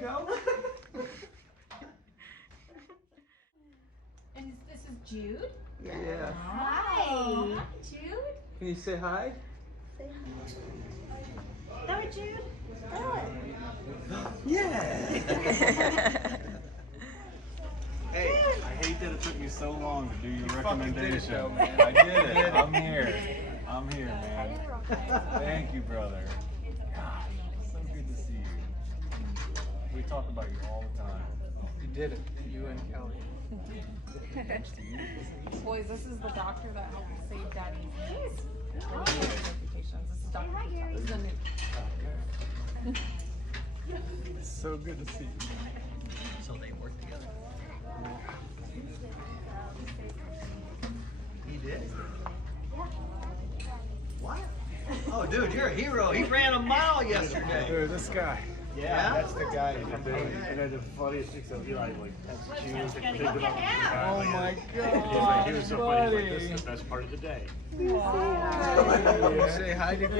go. And this is Jude? Yeah. Hi. Hi, Jude. Can you say hi? Say hi. Throw it, Jude. Throw it. Yeah. Hey, I hate that it took me so long to do your recommendation. Did it, man. I did it. I'm here. I'm here, man. Thank you, brother. God, so good to see you. We talk about you all the time. You did it. You and Kelly. Boys, this is the doctor that helped save Daddy's knees. Amputations. This is Dr. Patel. This is the new. It's so good to see you. So they work together. He did? What? Oh, dude, you're a hero. He ran a mile yesterday. Dude, this guy. Yeah? That's the guy from Haiti. And then the funniest thing, so he like texts you and Look at him. Oh my He's God. like, he was so funny. He's like, this buddy. is the best part of the day. Say hi to the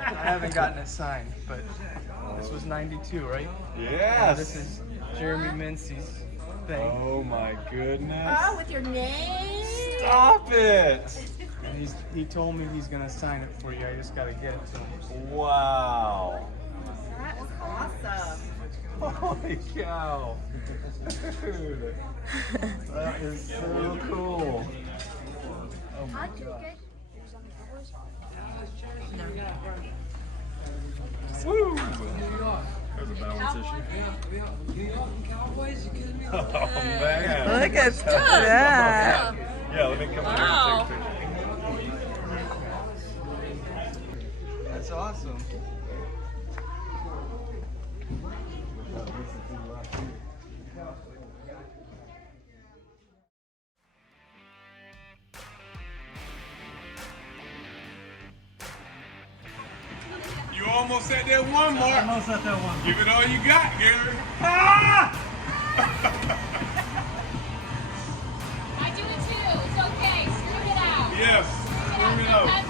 I haven't gotten it signed, but this was 92, right? Yes. This is Jeremy Mincy's thing. Oh my goodness. Oh, with your name? Stop it. And he told me he's gonna sign it for you. I just gotta get it to him. Wow. That is awesome. Holy cow. Dude. That is so cool. Oh my God. Woo! There's a balance issue. Oh man. Look at that. Yeah, let me come Wow. here and take a picture. That's awesome. You almost at that one, Mark. Almost at that one. Give it all you got, Gary. Ah! I do it too. It's okay. Scream it out. Yes. Bring it out.